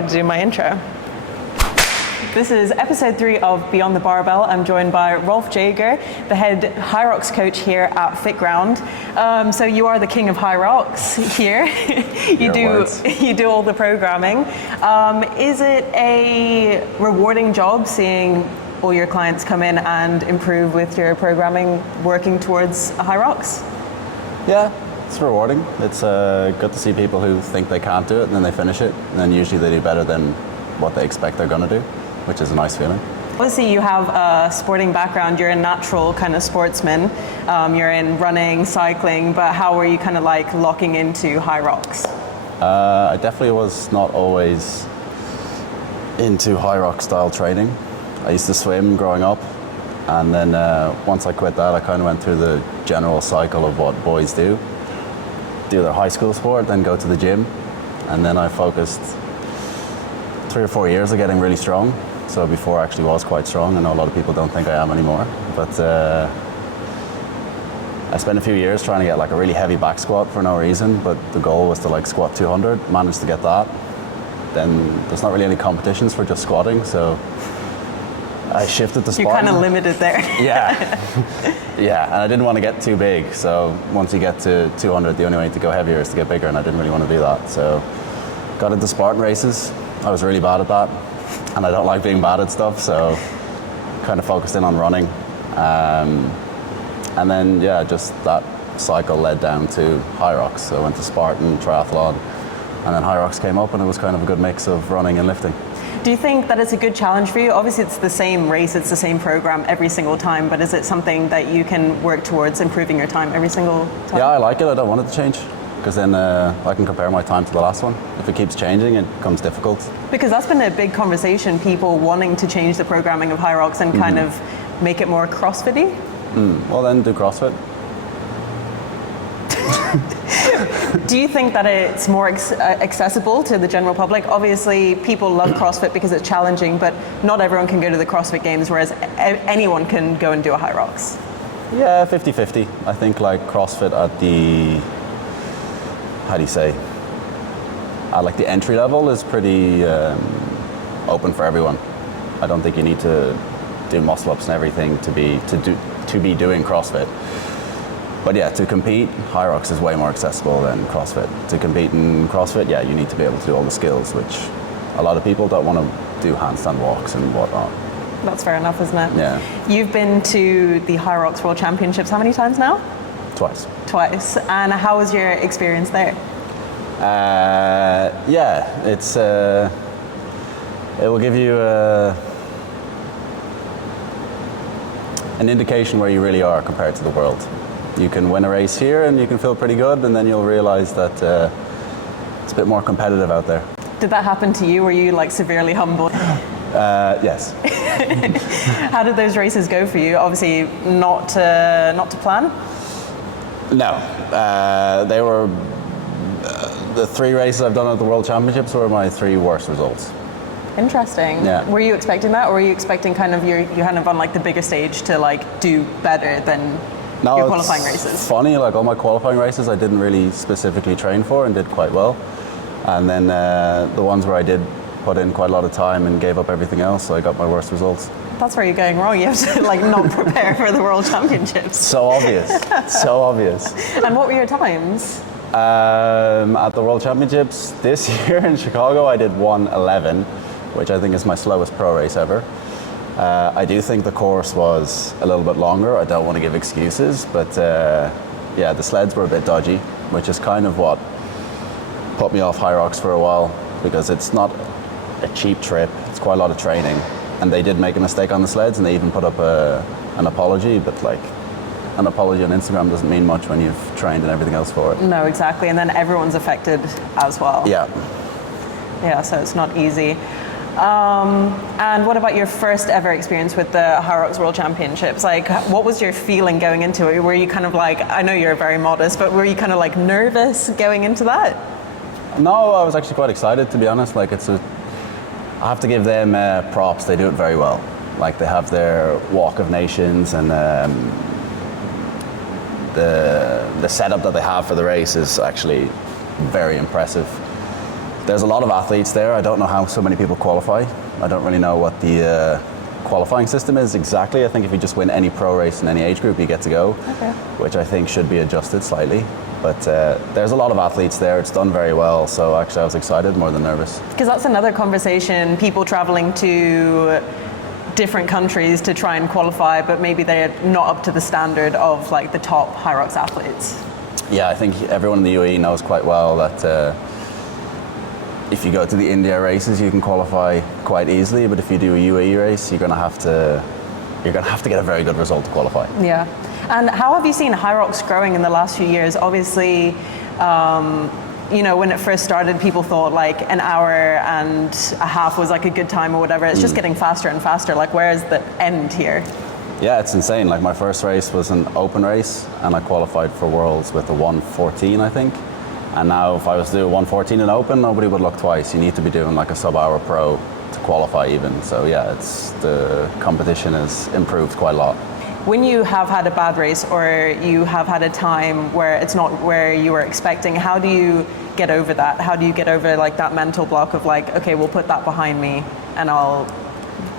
me to do my intro. This is episode 3 of Beyond the Barbell. I'm joined by Rolf Jager, the head High Rocks coach here at FitGround. So you are the king of High Rocks here. you do all the programming. Is it a rewarding job seeing all your clients come in and improve with your programming, working towards High Rocks? Yeah, it's rewarding. It's good to see people who think they can't do it and then they finish it, and then usually they do better than what they expect they're going to do, which is a nice feeling. Obviously you have a sporting background, you're a natural kind of sportsman, you're in running, cycling, but how were you kind of like locking into High Rocks? I definitely was not always into High Rock style training. I used to swim growing up, and then once I quit that, I kind of went through the general cycle of what boys do their high school sport, then go to the gym, and then I focused 3 or 4 years of getting really strong. So before I actually was quite strong. I know a lot of people don't think I am anymore, but I spent a few years trying to get like a really heavy back squat for no reason, but the goal was to like squat 200, managed to get that. Then there's not really any competitions for just squatting, so I shifted to Spartan. You're kind of limited there. Yeah, yeah, and I didn't want to get too big, so once you get to 200, the only way to go heavier is to get bigger, and I didn't really want to do that. So got into Spartan races. I was really bad at that, and I don't like being bad at stuff, so kind of focused in on running. And then, yeah, just that cycle led down to High Rocks. So I went to Spartan, triathlon, and then High Rocks came up, and it was kind of a good mix of running and lifting. Do you think that it's a good challenge for you? Obviously it's the same race, it's the same program every single time, but is it something that you can work towards improving your time every single time? Yeah, I like it. I don't want it to change, because then I can compare my time to the last one. If it keeps changing, it becomes difficult. Because that's been a big conversation, people wanting to change the programming of High Rocks and kind of make it more CrossFit-y. Well, then do CrossFit. Do you think that it's more accessible to the general public? Obviously, people love CrossFit because it's challenging, but not everyone can go to the CrossFit Games, whereas anyone can go and do a High Rocks. Yeah, 50-50. I think like CrossFit at the, how do you say, at like the entry level is pretty open for everyone. I don't think you need to do muscle ups and everything to be doing CrossFit. But yeah, to compete, High Rocks is way more accessible than CrossFit. To compete in CrossFit, yeah, you need to be able to do all the skills, which a lot of people don't want to do handstand walks and whatnot. That's fair enough, isn't it? Yeah. You've been to the High Rocks World Championships how many times now? Twice. Twice. And how was your experience there? Yeah, it's it will give you an indication where you really are compared to the world. You can win a race here and you can feel pretty good, and then you'll realize that it's a bit more competitive out there. Did that happen to you? Were you like severely humbled? Yes. How did those races go for you? Obviously not to plan? No. They were the 3 races I've done at the World Championships were my 3 worst results. Interesting. Yeah. Were you expecting that, or were you expecting kind of you kind of on like the bigger stage to like do better than your qualifying races? It's funny, like all my qualifying races I didn't really specifically train for and did quite well. And then the ones where I did put in quite a lot of time and gave up everything else, so I got my worst results. That's where you're going wrong. You have to like not prepare for the World Championships. So obvious. So obvious. And what were your times? At the World Championships this year in Chicago, I did 1:11, which I think is my slowest pro race ever. I do think the course was a little bit longer. I don't want to give excuses, but yeah, the sleds were a bit dodgy, which is kind of what put me off High Rocks for a while, because it's not a cheap trip. It's quite a lot of training, and they did make a mistake on the sleds, and they even put up an apology, but like an apology on Instagram doesn't mean much when you've trained and everything else for it. No, exactly, and then everyone's affected as well. Yeah. Yeah, so it's not easy. And what about your first ever experience with the High Rocks World Championships? Like, what was your feeling going into it? Were you kind of like, I know you're very modest, but were you kind of like nervous going into that? No, I was actually quite excited, to be honest. Like, I have to give them props. They do it very well. Like, they have their Walk of Nations, and the setup that they have for the race is actually very impressive. There's a lot of athletes there. I don't know how so many people qualify. I don't really know what the qualifying system is exactly. I think if you just win any pro race in any age group, you get to go, which I think should be adjusted slightly. But there's a lot of athletes there. It's done very well. So actually I was excited more than nervous. Because that's another conversation, people traveling to different countries to try and qualify, but maybe they're not up to the standard of like the top Hyrox athletes. Yeah, I think everyone in the UAE knows quite well that if you go to the India races, you can qualify quite easily. But if you do a UAE race, you're gonna have to get a very good result to qualify. Yeah. And how have you seen Hyrox growing in the last few years? Obviously, you know, when it first started, people thought like an hour and a half was like a good time or whatever. It's just getting faster and faster. Like, where is the end here? Yeah, it's insane. Like my first race was an open race and I qualified for Worlds with a 1:14, I think. And now if I was to do a 1:14 in open, nobody would look twice. You need to be doing like a sub-hour pro to qualify even. So yeah, the competition has improved quite a lot. When you have had a bad race or you have had a time where it's not where you were expecting, how do you get over that? How do you get over like that mental block of like, okay, we'll put that behind me and I'll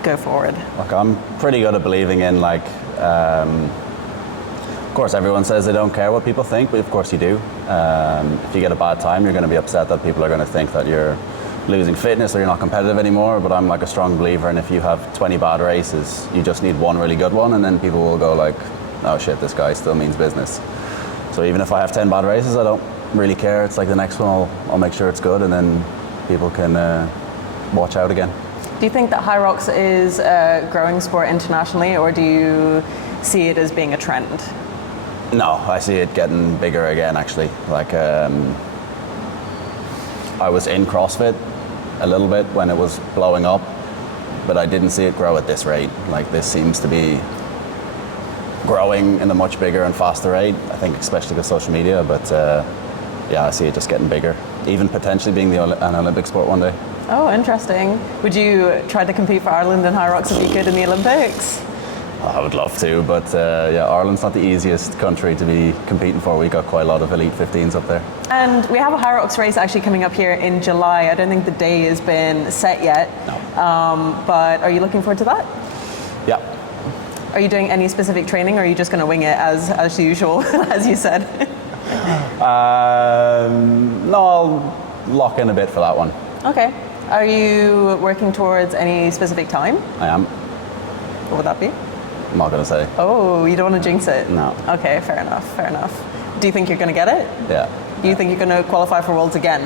go forward? Look, I'm pretty good at believing in like, of course everyone says they don't care what people think, but of course you do. If you get a bad time, you're going to be upset that people are going to think that you're losing fitness or you're not competitive anymore, but I'm like a strong believer in if you have 20 bad races, you just need one really good one and then people will go like, oh shit, this guy still means business. So even if I have 10 bad races, I don't really care. It's like the next one I'll make sure it's good and then people can watch out again. Do you think that Hyrox is a growing sport internationally, or do you see it as being a trend? No, I see it getting bigger again actually. Like I was in CrossFit a little bit when it was blowing up, but I didn't see it grow at this rate. Like this seems to be growing in a much bigger and faster rate, I think especially with social media, but yeah, I see it just getting bigger, even potentially being an Olympic sport one day. Oh, interesting. Would you try to compete for Ireland in Hyrox if you could in the Olympics? I would love to, but yeah, Ireland's not the easiest country to be competing for. We got quite a lot of elite 15s up there. And we have a Hyrox race actually coming up here in July. I don't think the day has been set yet. No. But are you looking forward to that? Yeah. Are you doing any specific training, or are you just going to wing it as usual, as you said? No, I'll lock in a bit for that one. Okay. Are you working towards any specific time? I am. What would that be? I'm not going to say. Oh, you don't want to jinx it? No. Okay, fair enough, fair enough. Do you think you're going to get it? Yeah. Do you think you're going to qualify for Worlds again?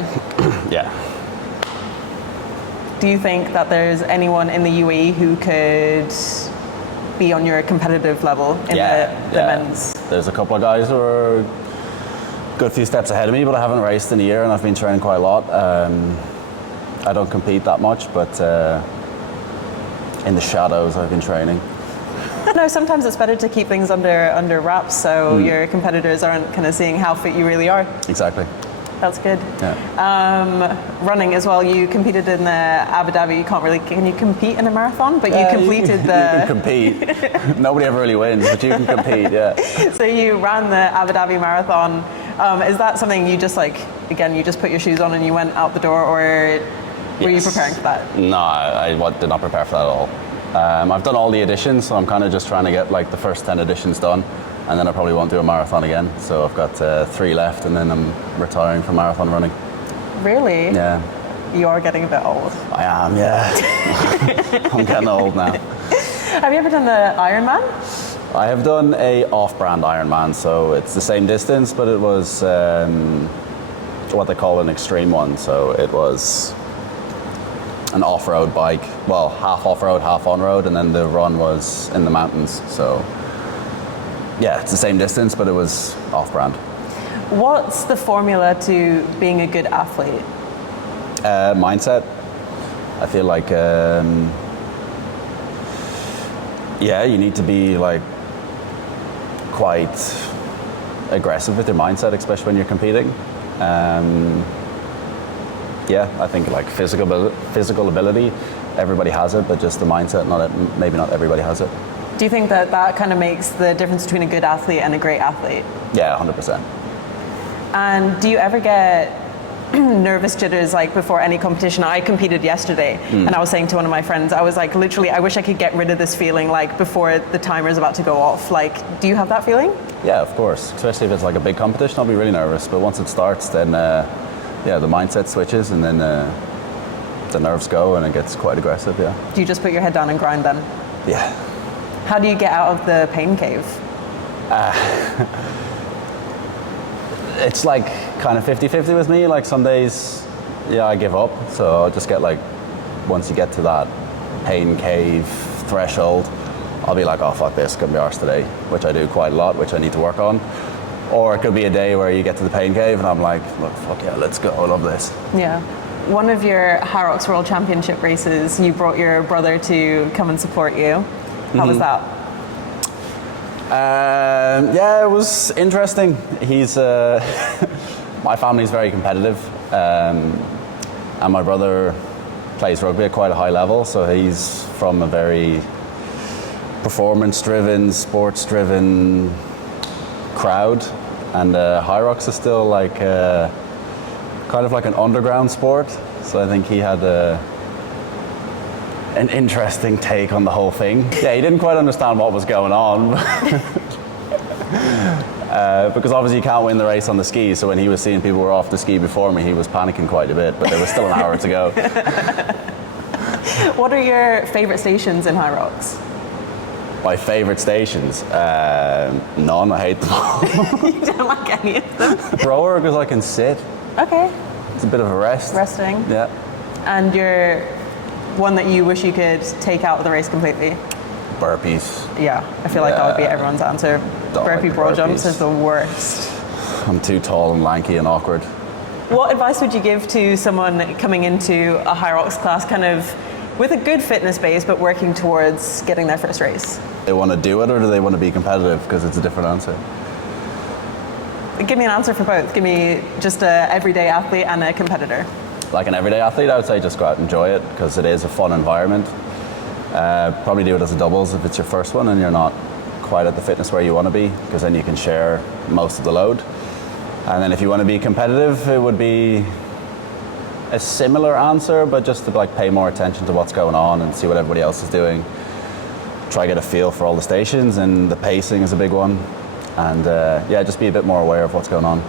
Yeah. Do you think that there's anyone in the UAE who could be on your competitive level in the men's? There's a couple of guys who are a good few steps ahead of me, but I haven't raced in a year and I've been training quite a lot. I don't compete that much, but in the shadows I've been training. No, sometimes it's better to keep things under wraps so your competitors aren't kind of seeing how fit you really are. Exactly. That's good. Yeah. Running as well, you competed in the Abu Dhabi. Can you compete in a marathon? But you completed you can compete. Nobody ever really wins, but you can compete, yeah. So you ran the Abu Dhabi marathon. Is that something you just like, again, you just put your shoes on and you went out the door, or were you preparing for that? No, I did not prepare for that at all. I've done all the editions, so I'm kind of just trying to get like the first 10 editions done, and then I probably won't do a marathon again. So I've got 3 left, and then I'm retiring from marathon running. Really? Yeah. You are getting a bit old. I am, yeah. I'm getting old now. Have you ever done the Ironman? I have done a off-brand Ironman, so it's the same distance, but it was what they call an extreme one. So it was an off-road bike, well, half off-road, half on-road, and then the run was in the mountains. So yeah, it's the same distance, but it was off-brand. What's the formula to being a good athlete? Mindset. I feel like, yeah, you need to be like quite aggressive with your mindset, especially when you're competing. Yeah, I think like physical ability, everybody has it, but just the mindset, maybe not everybody has it. Do you think that kind of makes the difference between a good athlete and a great athlete? Yeah, 100%. And do you ever get nervous jitters like before any competition. I competed yesterday, and I was saying to one of my friends, I was like, literally, I wish I could get rid of this feeling like before the timer is about to go off. Like, do you have that feeling? Yeah, of course. Especially if it's like a big competition, I'll be really nervous. But once it starts, then yeah, the mindset switches, and then the nerves go, and it gets quite aggressive. Yeah. Do you just put your head down and grind then? Yeah. How do you get out of the pain cave? It's like kind of 50-50 with me. Like some days, yeah, I give up. So I'll just get like, once you get to that pain cave threshold, I'll be like, oh fuck this, gonna be arse today, which I do quite a lot, which I need to work on. Or it could be a day where you get to the pain cave and I'm like, look, fuck yeah, let's go, I love this. Yeah. One of your Hyrox World Championship races, you brought your brother to come and support you. How was that? Yeah, it was interesting. He's my family's very competitive, and my brother plays rugby at quite a high level, so he's from a very performance-driven, sports-driven crowd, and Hyrox is still like kind of like an underground sport. So I think he had an interesting take on the whole thing. Yeah, he didn't quite understand what was going on. Because obviously you can't win the race on the skis, so when he was seeing people were off the ski before me, he was panicking quite a bit, but there was still an hour to go. What are your favourite stations in Hyrox? My favourite stations? None, I hate them all. You don't like any of them? Thrower, because I can sit. Okay. It's a bit of a rest. Resting. Yeah. And your one that you wish you could take out of the race completely? Burpees. Yeah, I feel like that would be everyone's answer. Burpee broad jumps is the worst. I'm too tall and lanky and awkward. What advice would you give to someone coming into a Hyrox class kind of with a good fitness base but working towards getting their first race? They want to do it, or do they want to be competitive? Because it's a different answer. Give me an answer for both. Give me just an everyday athlete and a competitor. Like an everyday athlete, I would say just go out and enjoy it, because it is a fun environment. Probably do it as a doubles if it's your first one and you're not quite at the fitness where you want to be, because then you can share most of the load. And then if you want to be competitive, it would be a similar answer, but just to like pay more attention to what's going on and see what everybody else is doing. Try to get a feel for all the stations, and the pacing is a big one. And yeah, just be a bit more aware of what's going on.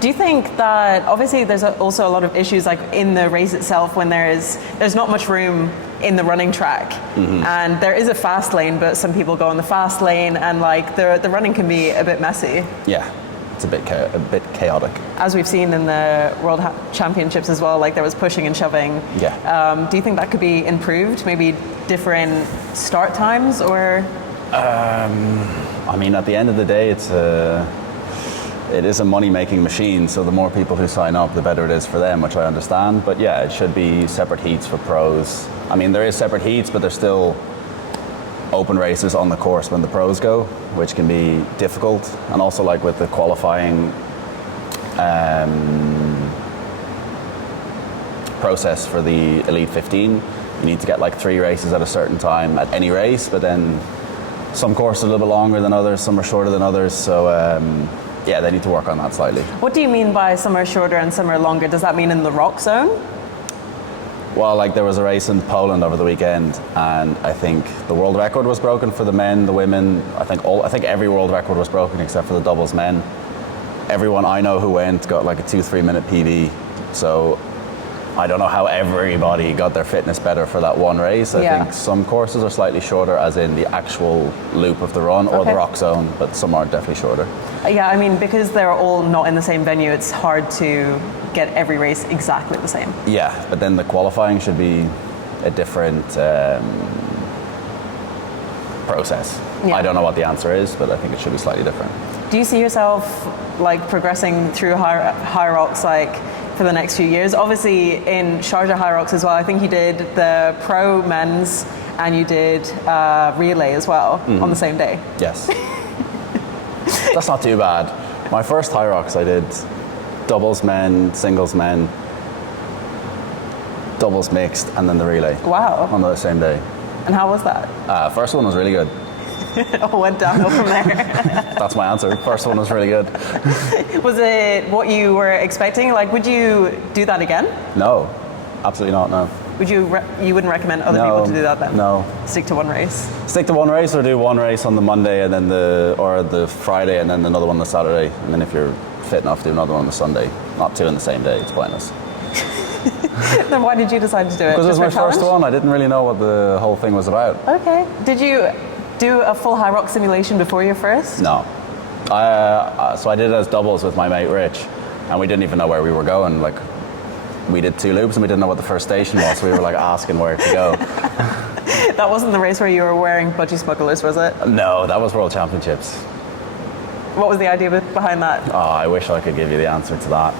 Do you think that obviously there's also a lot of issues like in the race itself when there's not much room in the running track, and there is a fast lane, but some people go on the fast lane, and like the running can be a bit messy. Yeah, it's a bit chaotic. As we've seen in the World Championships as well, like there was pushing and shoving. Yeah. Do you think that could be improved? Maybe different start times, or? I mean, at the end of the day, it is a money-making machine, so the more people who sign up, the better it is for them, which I understand. But yeah, it should be separate heats for pros. I mean, there is separate heats, but there's still open races on the course when the pros go, which can be difficult. And also, like with the qualifying process for the Elite 15, you need to get like 3 races at a certain time at any race, but then some courses are a little bit longer than others, some are shorter than others, so yeah, they need to work on that slightly. What do you mean by some are shorter and some are longer? Does that mean in the rock zone? Well, like there was a race in Poland over the weekend, and I think the world record was broken for the men, the women. I think every world record was broken except for the doubles men. Everyone I know who went got like a 2-3 minute PB. So I don't know how everybody got their fitness better for that one race. I think some courses are slightly shorter, as in the actual loop of the run or the rock zone, but some are definitely shorter. Yeah, I mean, because they're all not in the same venue, it's hard to get every race exactly the same. Yeah, but then the qualifying should be a different process. Yeah. I don't know what the answer is, but I think it should be slightly different. Do you see yourself like progressing through Hyrox like for the next few years? Obviously in Sharjah Hyrox as well, I think you did the pro men's and you did relay as well on the same day. Yes. That's not too bad. My first Hyrox I did doubles men, singles men, doubles mixed, and then the relay. Wow. On the same day. And how was that? First one was really good. It all went downhill from there. That's my answer. First one was really good. Was it what you were expecting? Like, would you do that again? No, absolutely not, no. Would you wouldn't recommend other people to do that then? No. Stick to one race? Stick to one race, or do one race on the Monday and then the Friday and then another one on the Saturday. And then if you're fit enough, do another one on the Sunday. Not two in the same day, it's pointless. Then why did you decide to do it? Because it was my Just for first one. I didn't really know what the whole thing was about. Okay. Did you do a full high rock simulation before your first? No. So I did it as doubles with my mate Rich, and we didn't even know where we were going. Like, we did 2 loops and we didn't know what the first station was, so we were like asking where to go. That wasn't the race where you were wearing budgie smugglers, was it? No, that was World Championships. What was the idea behind that? Oh, I wish I could give you the answer to that.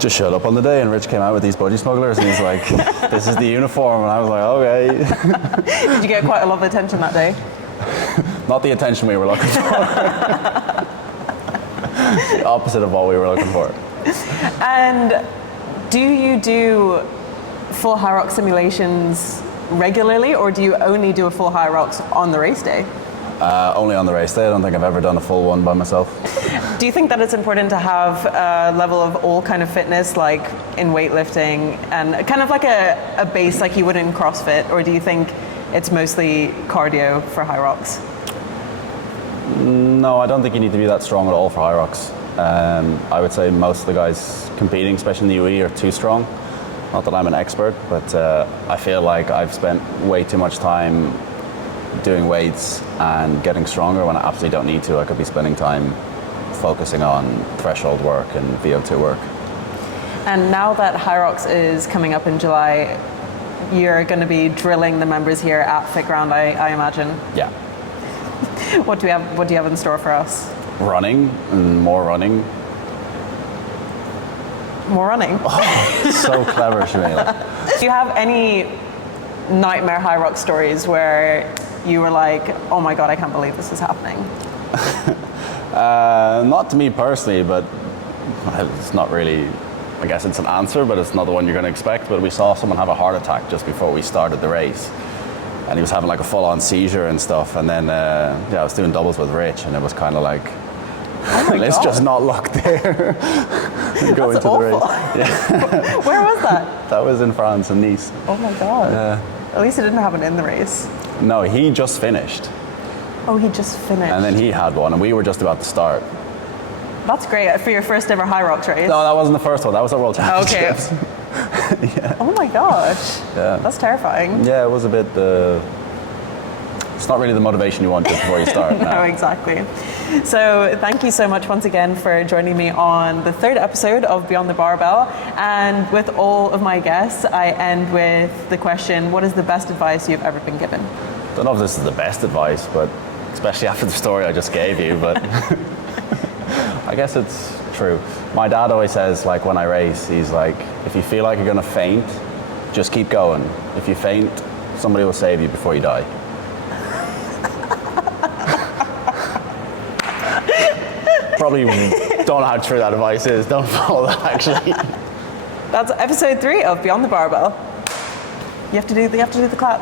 Just showed up on the day and Rich came out with these budgie smugglers and he's like, this is the uniform, and I was like, okay. Did you get quite a lot of attention that day? Not the attention we were looking for. The opposite of what we were looking for. And do you do full high rock simulations regularly, or do you only do a full high rocks on the race day? Only on the race day. I don't think I've ever done a full one by myself. Do you think that it's important to have a level of all kind of fitness, like in weightlifting, and kind of like a base like you would in CrossFit, or do you think it's mostly cardio for high rocks? No, I don't think you need to be that strong at all for high rocks. I would say most of the guys competing, especially in the UE, are too strong. Not that I'm an expert, but I feel like I've spent way too much time doing weights and getting stronger when I absolutely don't need to. I could be spending time focusing on threshold work and VO2 work. And now that High Rocks is coming up in July, you're going to be drilling the members here at Fitground, I imagine. Yeah. What do you have in store for us? Running and more running. More running? Oh, so clever, Shamila. Do you have any nightmare High Rock stories where you were like, oh my God, I can't believe this is happening? Not to me personally, but it's not really, I guess it's an answer, but it's not the one you're going to expect. But we saw someone have a heart attack just before we started the race. And he was having like a full-on seizure and stuff. And then, I was doing doubles with Rich, and it was kind of like, let's just not look there. Go That's into awful. the race. Yeah. Where was that? That was in France, in Nice. Oh my God. At least it didn't happen in the race. No, he just finished. Oh, he just finished. And then he had one, and we were just about to start. That's great for your first ever High Rocks race. No, that wasn't the first one. That was at World Championships. Okay. Yeah. Oh my gosh. Yeah. That's terrifying. Yeah, it was a bit. It's not really the motivation you want just before you start. No, exactly. So thank you so much once again for joining me on the 3rd episode of Beyond the Barbell. And with all of my guests, I end with the question, what is the best advice you've ever been given? I don't know if this is the best advice, but especially after the story I just gave you, but I guess it's true. My dad always says, like, when I race, he's like, if you feel like you're going to faint, just keep going. If you faint, somebody will save you before you die. Probably don't know how true that advice is. Don't follow that, actually. That's episode 3 of Beyond the Barbell. You have to do the clap.